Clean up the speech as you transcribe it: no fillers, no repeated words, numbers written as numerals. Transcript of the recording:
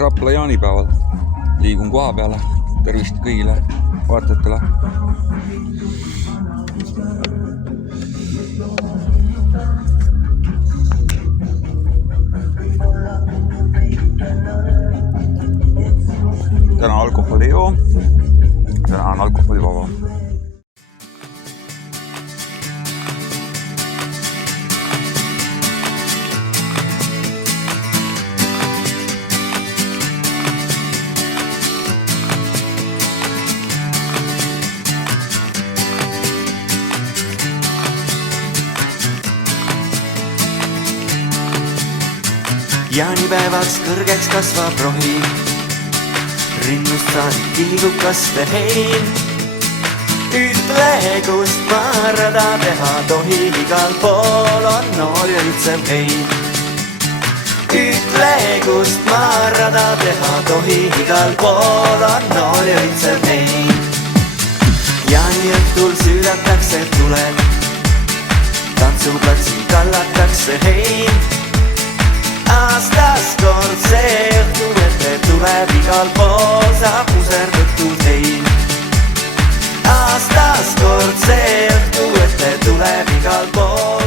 Rapla jaanipäeval liigun koha peale. Tervist kõigile vaatajatele. Täna alkoholi ei joo. Täna on alkoholivaba. Jaanipäevaks kõrgeks kasvab rohi, rinnust saadik kiilukaste hein. Ütle, kust maarada teha tohi, igal pool on noor ja ütsev hein. Ütle, kust maarada teha tohi, igal pool on noor ja ütsev hein. Jaani õhtul süüdatakse tuled, tantsuplatsil kallatakse hein. Aastas kord see õhtu ette tuleb, igal pool saab puserdatud hein. Aastas kord see õhtu ette tuleb, igal pool